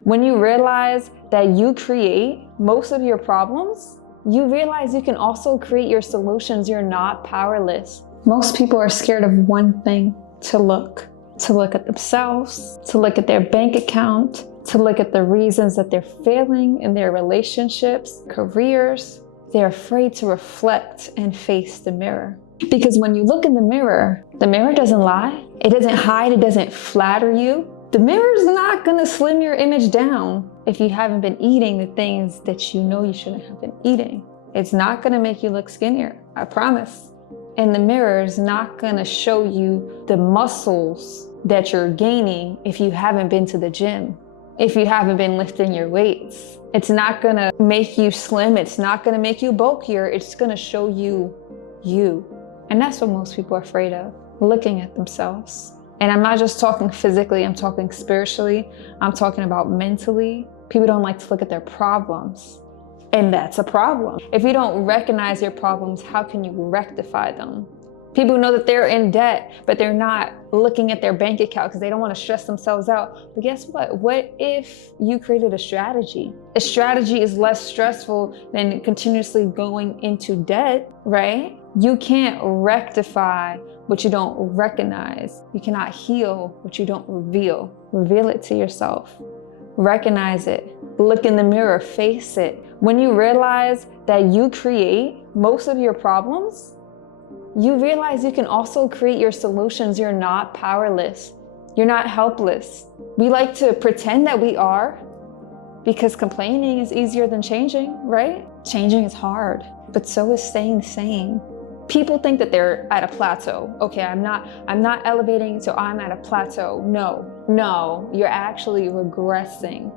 When you realize that you create most of your problems, you realize you can also create your solutions. You're not powerless. Most people are scared of one thing: to look at themselves, to look at their bank account, to look at the reasons that they're failing in their relationships, careers. They're afraid to reflect and face the mirror. Because when you look in the mirror doesn't lie. It doesn't hide, it doesn't flatter you. The mirror's not gonna slim your image down if you haven't been eating the things that you know you shouldn't have been eating. It's not gonna make you look skinnier, I promise. And the mirror is not gonna show you the muscles that you're gaining if you haven't been to the gym, if you haven't been lifting your weights. It's not gonna make you slim, it's not gonna make you bulkier, it's gonna show you you. And that's what most people are afraid of, looking at themselves. And I'm not just talking physically, I'm talking spiritually, I'm talking about mentally. People don't like to look at their problems. And that's a problem. If you don't recognize your problems, how can you rectify them? People know that they're in debt, but they're not looking at their bank account because they don't want to stress themselves out. But guess what? What if you created a strategy? A strategy is less stressful than continuously going into debt, right? You can't rectify what you don't recognize. You cannot heal what you don't reveal. Reveal it to yourself. Recognize it. Look in the mirror, face it. When you realize that you create most of your problems, you realize you can also create your solutions. You're not powerless. You're not helpless. We like to pretend that we are because complaining is easier than changing, right? Changing is hard, but so is staying the same. People think that they're at a plateau. Okay, I'm not elevating, so I'm at a plateau. No, you're actually regressing.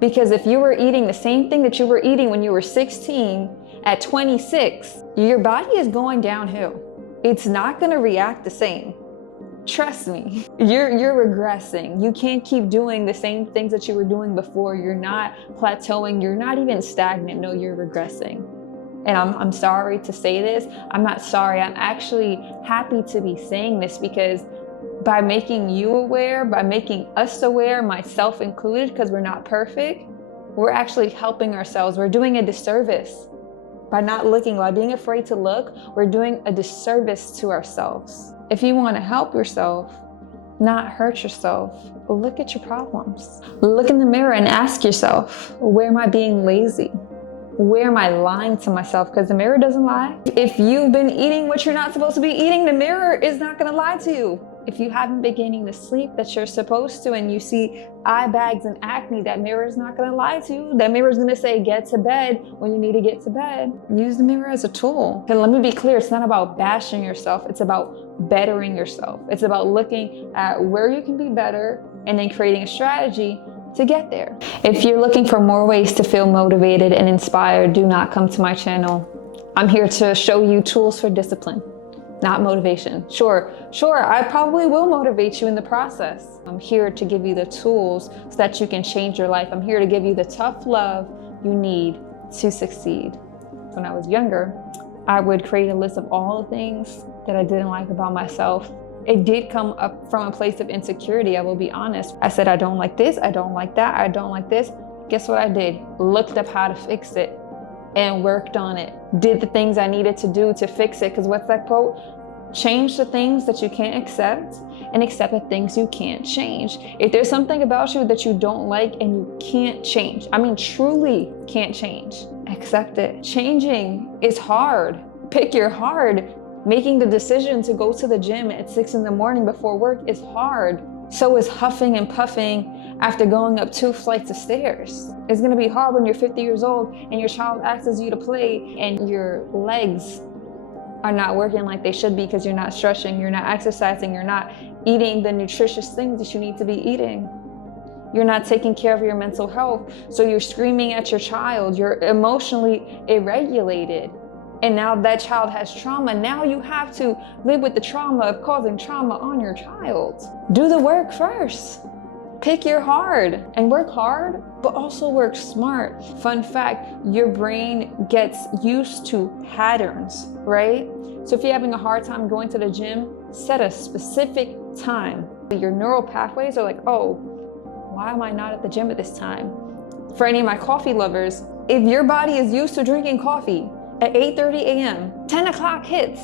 Because if you were eating the same thing that you were eating when you were 16, at 26, your body is going downhill. It's not gonna react the same. Trust me, you're regressing. You can't keep doing the same things that you were doing before. You're not plateauing, you're not even stagnant. No, you're regressing. And I'm sorry to say this. I'm not sorry, I'm actually happy to be saying this, because by making you aware, by making us aware, myself included, because we're not perfect, we're actually helping ourselves. We're doing a disservice. By not looking, by being afraid to look, we're doing a disservice to ourselves. If you want to help yourself, not hurt yourself, look at your problems. Look in the mirror and ask yourself, where am I being lazy? Where am I lying to myself? Because the mirror doesn't lie. If you've been eating what you're not supposed to be eating, the mirror is not going to lie to you. If you haven't been getting the sleep that you're supposed to and you see eye bags and acne, that mirror is not going to lie to you. That mirror is going to say, get to bed when you need to get to bed. Use the mirror as a tool. And let me be clear, it's not about bashing yourself. It's about bettering yourself. It's about looking at where you can be better and then creating a strategy to get there. If you're looking for more ways to feel motivated and inspired, do not come to my channel. I'm here to show you tools for discipline, not motivation. Sure, I probably will motivate you in the process. I'm here to give you the tools so that you can change your life. I'm here to give you the tough love you need to succeed. When I was younger, I would create a list of all the things that I didn't like about myself. It did come up from a place of insecurity, I will be honest. I said, I don't like this, I don't like that, I don't like this. Guess what I did? Looked up how to fix it and worked on it. Did the things I needed to do to fix it, because what's that quote? Change the things that you can't accept and accept the things you can't change. If there's something about you that you don't like and you can't change, I mean truly can't change, accept it. Changing is hard. Pick your hard. Making the decision to go to the gym at 6 in the morning before work is hard. So is huffing and puffing after going up 2 flights of stairs. It's gonna be hard when you're 50 years old and your child asks you to play and your legs are not working like they should be because you're not stretching, you're not exercising, you're not eating the nutritious things that you need to be eating. You're not taking care of your mental health, so you're screaming at your child, you're emotionally irregulated. And now that child has trauma. Now you have to live with the trauma of causing trauma on your child. Do the work first. Pick your hard and work hard, but also work smart. Fun fact, your brain gets used to patterns, right? So if you're having a hard time going to the gym, set a specific time. Your neural pathways are like, oh, why am I not at the gym at this time? For any of my coffee lovers, if your body is used to drinking coffee at 8:30 a.m., 10 o'clock hits,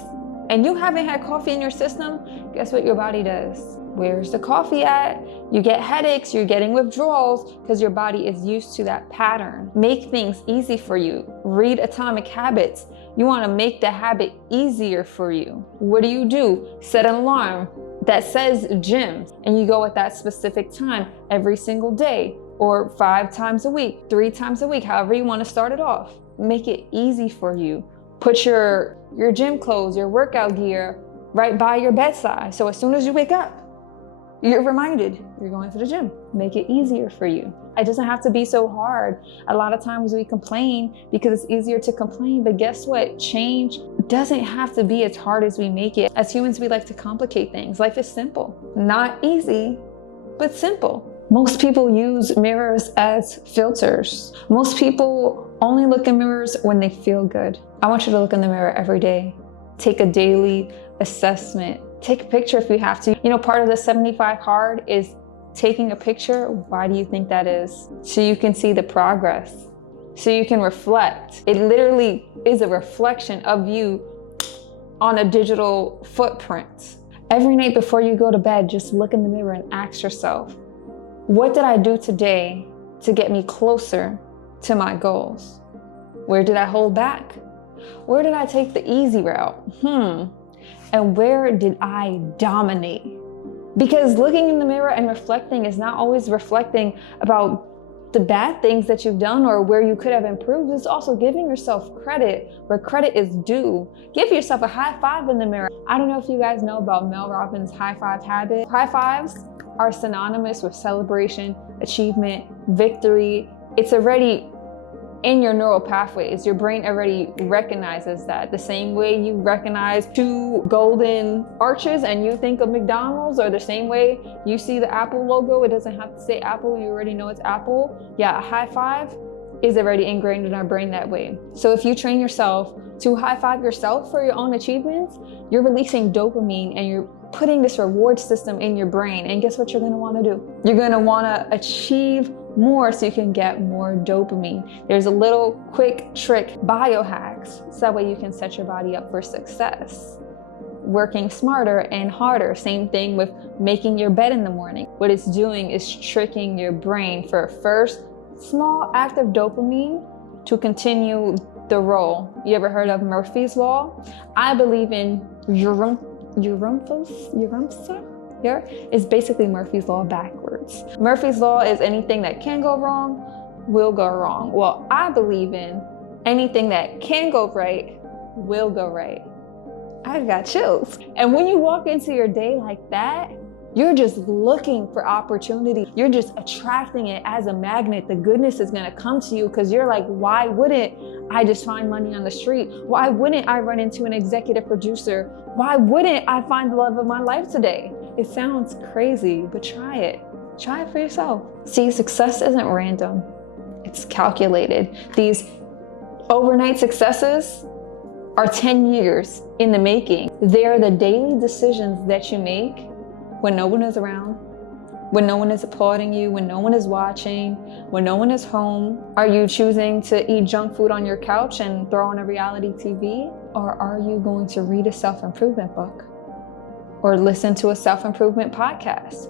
and you haven't had coffee in your system, guess what your body does? Where's the coffee at? You get headaches, you're getting withdrawals because your body is used to that pattern. Make things easy for you. Read Atomic Habits. You want to make the habit easier for you. What do? Set an alarm that says gym, and you go at that specific time every single day, or 5 times a week, 3 times a week, however you want to start it off. Make it easy for you. Put your gym clothes, your workout gear right by your bedside. So as soon as you wake up, you're reminded you're going to the gym. Make it easier for you. It doesn't have to be so hard. A lot of times we complain because it's easier to complain, but guess what? Change doesn't have to be as hard as we make it. As humans, we like to complicate things. Life is simple. Not easy, but simple. Most people use mirrors as filters. Most people only look in mirrors when they feel good. I want you to look in the mirror every day. Take a daily assessment. Take a picture if you have to. You know, part of the 75 hard is taking a picture. Why do you think that is? So you can see the progress. So you can reflect. It literally is a reflection of you on a digital footprint. Every night before you go to bed, just look in the mirror and ask yourself, what did I do today to get me closer to my goals? Where did I hold back? Where did I take the easy route? And where did I dominate? Because looking in the mirror and reflecting is not always reflecting about the bad things that you've done or where you could have improved. It's also giving yourself credit where credit is due. Give yourself a high five in the mirror. I don't know if you guys know about Mel Robbins' high five habit. High fives are synonymous with celebration, achievement, victory. It's already in your neural pathways. Your brain already recognizes that. The same way you recognize 2 golden arches and you think of McDonald's, or the same way you see the Apple logo, it doesn't have to say Apple, you already know it's Apple. Yeah, a high five is already ingrained in our brain that way. So if you train yourself to high five yourself for your own achievements, you're releasing dopamine and you're putting this reward system in your brain. And guess what you're gonna wanna do? You're gonna wanna achieve more so you can get more dopamine. There's a little quick trick, biohacks, so that way you can set your body up for success. Working smarter and harder. Same thing with making your bed in the morning. What it's doing is tricking your brain for a first small act of dopamine to continue the roll. You ever heard of Murphy's Law? I believe in Here is basically Murphy's Law backwards. Murphy's Law is anything that can go wrong will go wrong. Well, I believe in anything that can go right will go right. I've got chills. And when you walk into your day like that, you're just looking for opportunity. You're just attracting it as a magnet. The goodness is gonna come to you because you're like, why wouldn't I just find money on the street? Why wouldn't I run into an executive producer? Why wouldn't I find the love of my life today? It sounds crazy, but try it. Try it for yourself. See, success isn't random. It's calculated. These overnight successes are 10 years in the making. They're the daily decisions that you make when no one is around, when no one is applauding you, when no one is watching, when no one is home. Are you choosing to eat junk food on your couch and throw on a reality TV? Or are you going to read a self-improvement book? Or listen to a self-improvement podcast?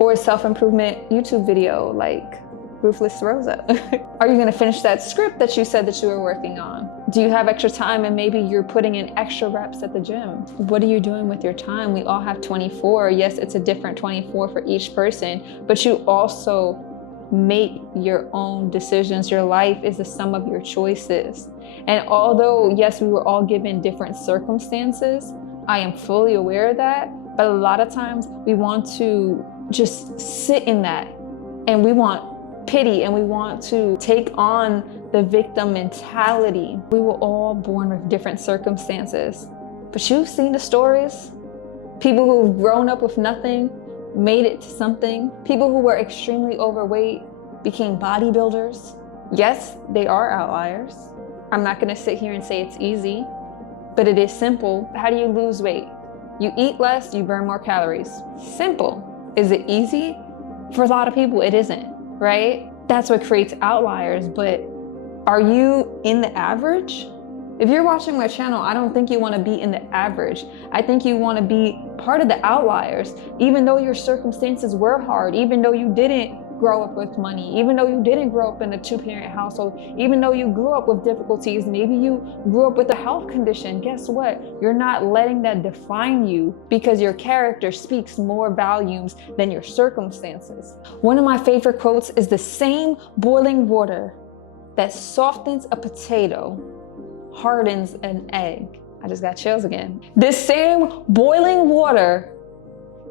Or a self-improvement YouTube video like Ruthless Rosa? Are you gonna finish that script that you said that you were working on? Do you have extra time and maybe you're putting in extra reps at the gym? What are you doing with your time? We all have 24. Yes, it's a different 24 for each person, but you also make your own decisions. Your life is the sum of your choices. And although, yes, we were all given different circumstances, I am fully aware of that, but a lot of times we want to just sit in that and we want pity and we want to take on the victim mentality. We were all born with different circumstances, but you've seen the stories. People who've grown up with nothing, made it to something. People who were extremely overweight became bodybuilders. Yes, they are outliers. I'm not gonna sit here and say it's easy, but it is simple. How do you lose weight? You eat less, you burn more calories. Simple. Is it easy? For a lot of people, it isn't, right? That's what creates outliers, but are you in the average? If you're watching my channel, I don't think you want to be in the average. I think you want to be part of the outliers. Even though your circumstances were hard, even though you didn't grow up with money, even though you didn't grow up in a two-parent household, even though you grew up with difficulties, maybe you grew up with a health condition, guess what? You're not letting that define you, because your character speaks more volumes than your circumstances. One of my favorite quotes is, "The same boiling water that softens a potato hardens an egg." I just got chills again. This same boiling water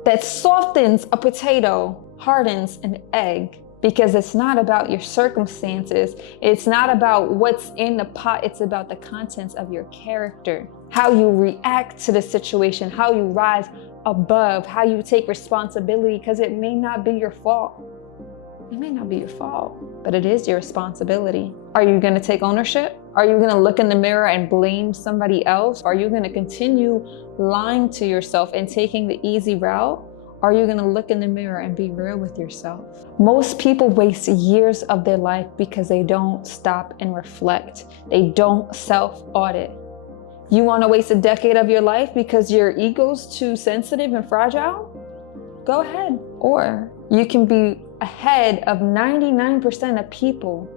that softens a potato hardens an egg, because it's not about your circumstances. It's not about what's in the pot. It's about the contents of your character, how you react to the situation, how you rise above, how you take responsibility, because it may not be your fault. It may not be your fault, but it is your responsibility. Are you going to take ownership? Are you going to look in the mirror and blame somebody else? Are you going to continue lying to yourself and taking the easy route? Are you going to look in the mirror and be real with yourself? Most people waste years of their life because they don't stop and reflect. They don't self-audit. You want to waste a decade of your life because your ego's too sensitive and fragile? Go ahead. Or you can be ahead of 99% of people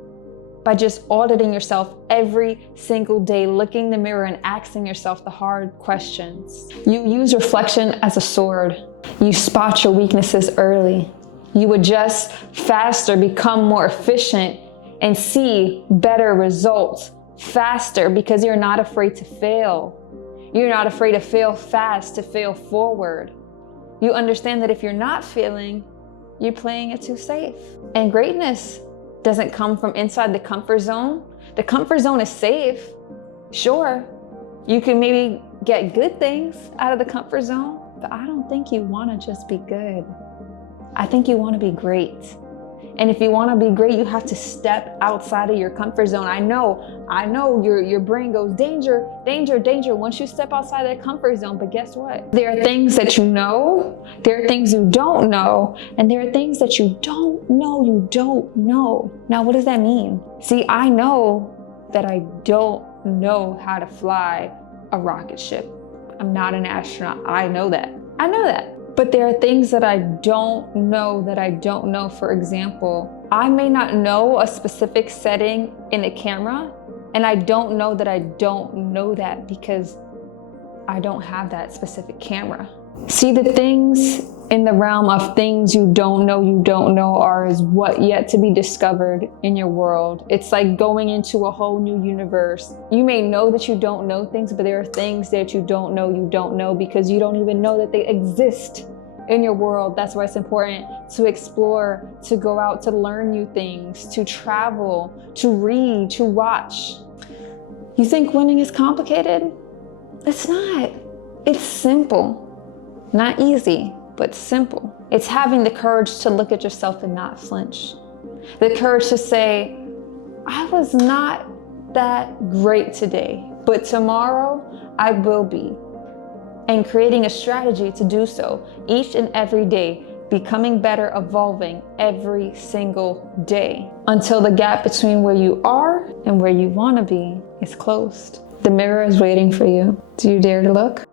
by just auditing yourself every single day, looking in the mirror and asking yourself the hard questions. You use reflection as a sword. You spot your weaknesses early. You adjust faster, become more efficient, and see better results faster, because you're not afraid to fail. You're not afraid to fail fast, to fail forward. You understand that if you're not failing, you're playing it too safe. And greatness doesn't come from inside the comfort zone. The comfort zone is safe. Sure, you can maybe get good things out of the comfort zone, but I don't think you want to just be good. I think you want to be great. And if you want to be great, you have to step outside of your comfort zone. I know your brain goes, danger, danger, danger, once you step outside that comfort zone. But guess what? There are things that you know, there are things you don't know, and there are things that you don't know. Now, what does that mean? See, I know that I don't know how to fly a rocket ship. I'm not an astronaut. I know that. But there are things that I don't know. For example, I may not know a specific setting in a camera, and I don't know that because I don't have that specific camera. See, the things in the realm of things you don't know are what yet to be discovered in your world. It's like going into a whole new universe. You may know that you don't know things, but there are things that you don't know because you don't even know that they exist in your world. That's why it's important to explore, to go out, to learn new things, to travel, to read, to watch. You think winning is complicated? It's not. It's simple. Not easy, but simple. It's having the courage to look at yourself and not flinch. The courage to say, I was not that great today, but tomorrow I will be. And creating a strategy to do so each and every day, becoming better, evolving every single day, until the gap between where you are and where you want to be is closed. The mirror is waiting for you. Do you dare to look?